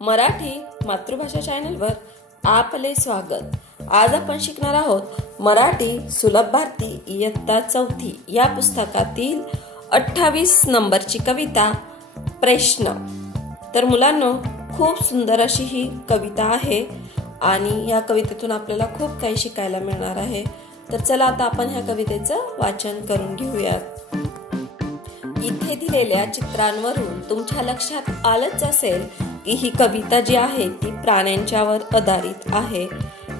मराठी मातृभाषा चॅनलवर आपले स्वागत। आज आपण शिकणार आहोत मराठी सुलभ भारती इयत्ता 4 या पुस्तकातील 28 नंबरची कविता प्रश्न। तर मुलांनो, खूप सुंदर अशी ही कविता आहे आणि या कवितेतून आपल्याला खूप काही शिकायला मिळणार आहे। तर चला आता आपण ह्या कवितेचं वाचन करून घेऊयात। इथे दिलेल्या चित्रांवरून तुमच्या लक्षात आलंच असेल की ही कविता जी आहे ती प्राण्यांच्यावर आधारित आहे,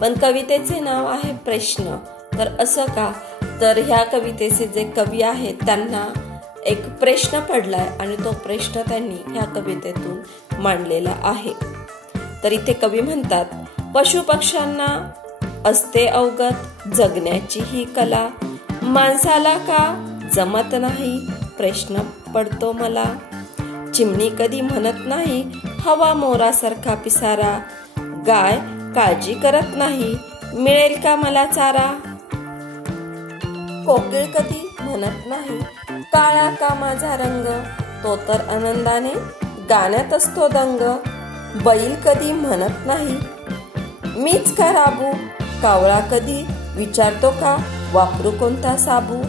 पण कवितेचे नाव आहे प्रश्न। तर असं का? तर ह्या कवितेचे जे कवी आहेत त्यांना एक प्रश्न पडलाय आणि तो प्रश्न त्यांनी ह्या कवितेतून मांडलेला आहे। तर इथे कवी म्हणतात, पशु पक्ष्यांना असते अवगत जगण्याची ही कला, माणसाला का जमत नाही प्रश्न पडतो मला। चिमणी कधी म्हणत नाही हवा मोरासारखा पिसारा, गाय काळजी करत नाही मिळेल का मला चारा। कोकिळ कधी म्हणत नाही काळा का माझा रंग, तो तर आनंदाने गाण्यात असतो दंग। बैल कधी म्हणत नाही मीच का राबू, कावळा कधी विचारतो का वापरू कोणता साबू।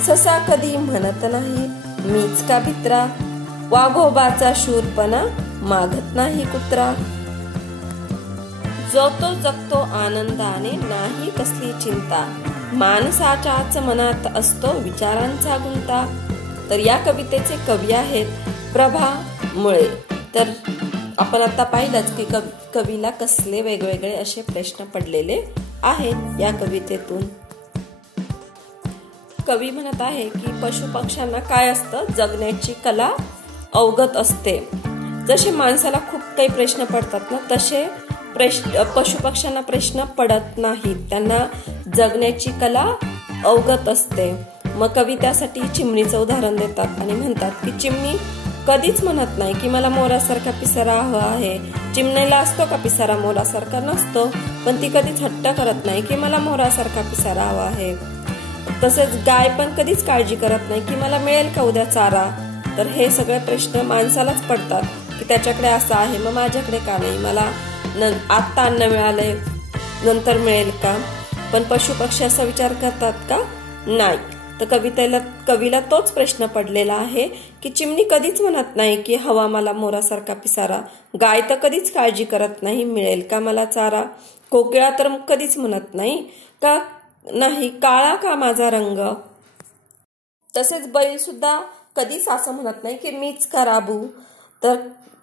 ससा कधी म्हणत नाही मीच का भित्रा, वाघोबाचा शूरपणा मागत नाही कुत्रा। जो तो जगतो आनंदाने नाही कसली चिंता, माणसाच्याच मनात असतो विचारांचा गुंता। तर या कवितेचे कवी आहेत प्रभा मुळे। तर आपण आता पाहिलंच की कवीला कसले वेगवेगळे असे प्रश्न पडलेले आहेत या कवितेतून। कवी म्हणत आहे की पशु पक्ष्यांना काय असतं, जगण्याची कला अवगत असते। जसे माणसाला खूप काही प्रश्न पडतात ना, तसे पशु पक्ष्यांना प्रश्न पडत नाहीत, त्यांना जगण्याची कला अवगत असते। मग कवी त्यासाठी चिमणीचं उदाहरण देतात आणि म्हणतात की चिमणी कधीच म्हणत नाही की मला मोरासारखा पिसारा हवा आहे। चिमणीला असतो का पिसारा, मोरासारखा नसतो, पण ती कधीच हट्ट करत नाही की मला मोरासारखा पिसारा हवा आहे। तसेच गाय पण कधीच काळजी करत नाही की मला मिळेल का उद्या चारा। तर हे सगळे प्रश्न माणसालाच पडतात की त्याच्याकडे असं आहे मग माझ्याकडे का नाही, मला आत्ता अन्न मिळाले नंतर मिळेल का। पण पशु पक्षी असा विचार करतात का? नाही। तर कवीला तोच प्रश्न पडलेला आहे की चिमणी कधीच म्हणत नाही की हवा मला मोरासारखा पिसारा, गाय तर कधीच काळजी करत नाही मिळेल का मला चारा, कोकिळा तर कधीच म्हणत नाही का नाही काळा का माझा रंग। तसेच बैल सुद्धा कधीच असं म्हणत नाही की मीच का राबू। तर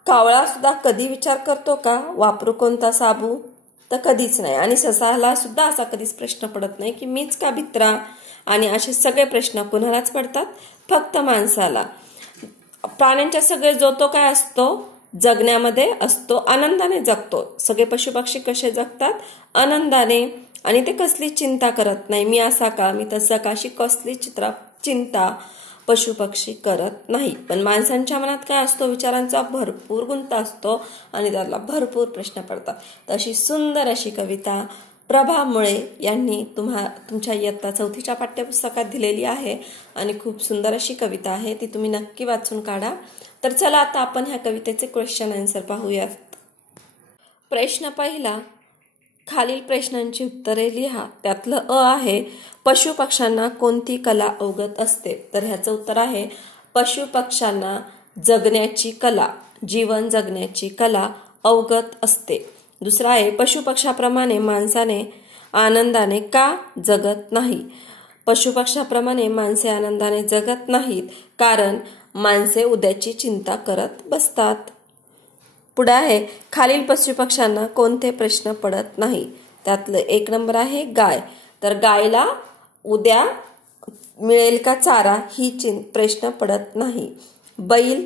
कावळा सुद्धा कधी विचार करतो का वापरू कोणता साबू, तर कधीच नाही। आणि ससाला सुद्धा असा कधीच प्रश्न पडत नाही की मीच का भित्रा। आणि असे सगळे प्रश्न कुणालाच पडतात, फक्त माणसाला। प्राण्यांच्या सगळे जो तो काय असतो, जगण्यामध्ये असतो, आनंदाने जगतो। सगळे पशु पक्षी कसे जगतात, आनंदाने, आणि ते कसली चिंता करत नाही मी असा का मी तसा का, अशी कसली चिंता पशु पक्षी करत नाही। पण माणसांच्या मनात काय असतो, विचारांचा भरपूर गुंता असतो आणि त्याला भरपूर प्रश्न पडतात। तर अशी सुंदर अशी कविता प्रभा मुळे यांनी तुमच्या इयत्ता 4च्या पाठ्यपुस्तकात दिलेली आहे आणि खूप सुंदर अशी कविता आहे, ती तुम्ही नक्की वाचून काढा। तर चला आता आपण ह्या कवितेचे क्वेश्चन आन्सर पाहूयात। प्रश्न पहिला, खालील प्रश्नांची उत्तरे लिहा। त्यातलं अ आहे पशु पक्ष्यांना कोणती कला अवगत असते। तर ह्याचं उत्तर आहे पशु पक्ष्यांना जगण्याची कला, जीवन जगण्याची कला अवगत असते। दुसरा आहे पशु पक्षाप्रमाणे माणसाने आनंदाने का जगत नाही। पशु पक्षाप्रमाणे माणसे आनंदाने जगत नाहीत कारण माणसे उद्याची चिंता करत बसतात। पुढे आहे खालील पशु पक्ष्यांना कोणते प्रश्न पडत नाही। त्यातलं 1 नंबर आहे गाय। तर गायला उद्या मिळेल का चारा ही प्रश्न पडत नाही। बैल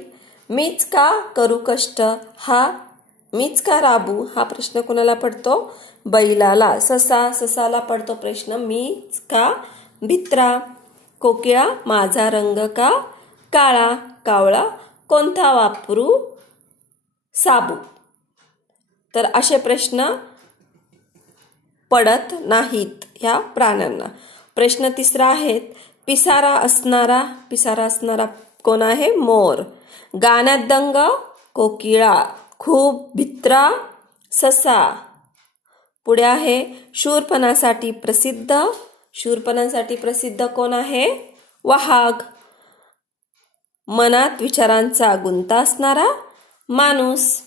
मीच का करू कष्ट, मीच का राबू हा प्रश्न कोणाला पडतो, बैलाला। ससाला पडतो प्रश्न मीच का भित्रा। कोकिळा माझा रंग का काळा, कावळा कोणता वापरू साबू। तर असे प्रश्न पडत नाहीत ह्या प्राण्यांना। प्रश्न तिसरा आहे पिसारा असणारा कोण आहे, मोर। गाण्यात दंग कोकिळा, खूप भित्रा ससा. पुढे आहे शूरपणासाठी प्रसिद्ध. शूरपणासाठी प्रसिद्ध कोण आहे? वाघ. मनात विचारांचा गुंता असणारा माणूस.